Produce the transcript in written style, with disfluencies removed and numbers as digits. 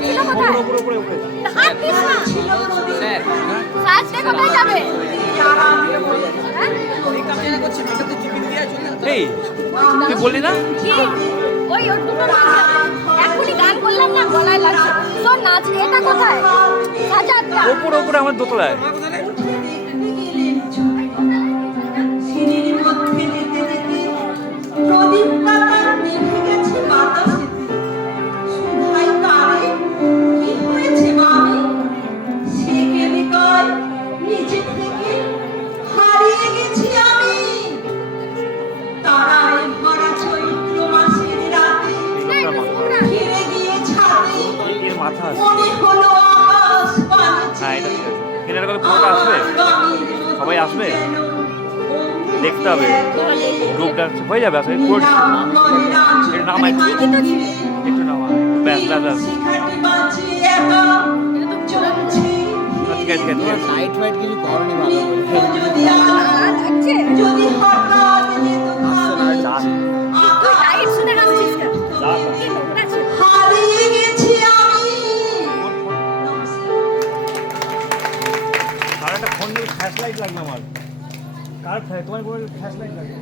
ছিল কোথায়? হাত দিস না। স্যার স্যার কোথায় যাবে? এই তুই বললি না কি ওই ওর দুটো এখনই গান করলাম না গলায় লাগছে শোন নাচ এটা কোথায় সাজাদটা ওপরে ওপরে আমার দোতলায় মাথা হ্যাঁ এটা ঠিক আছে কিনারে করে পুরোটা আসবে সবাই আসবে দেখতে হবে গ্রুপ ডান্স হয়ে যাবে আসলে পুরো একটু নামাই একটু নামা ব্যাস ব্যাস ব্যাস ঠিক আছে ঠিক আছে লাইট ফাইট কিছু করনি ভালো লাগছে যদি হঠাৎ তুই টাইট শুনে হাসছিস কেন কি নোংরা ছিল হারিয়ে গেছি আমি আর একটা ফোন দিয়ে ফ্ল্যাশ লাইট লাগবে আমার কার তোমার কোনো ফ্ল্যাশ লাইট লাগবে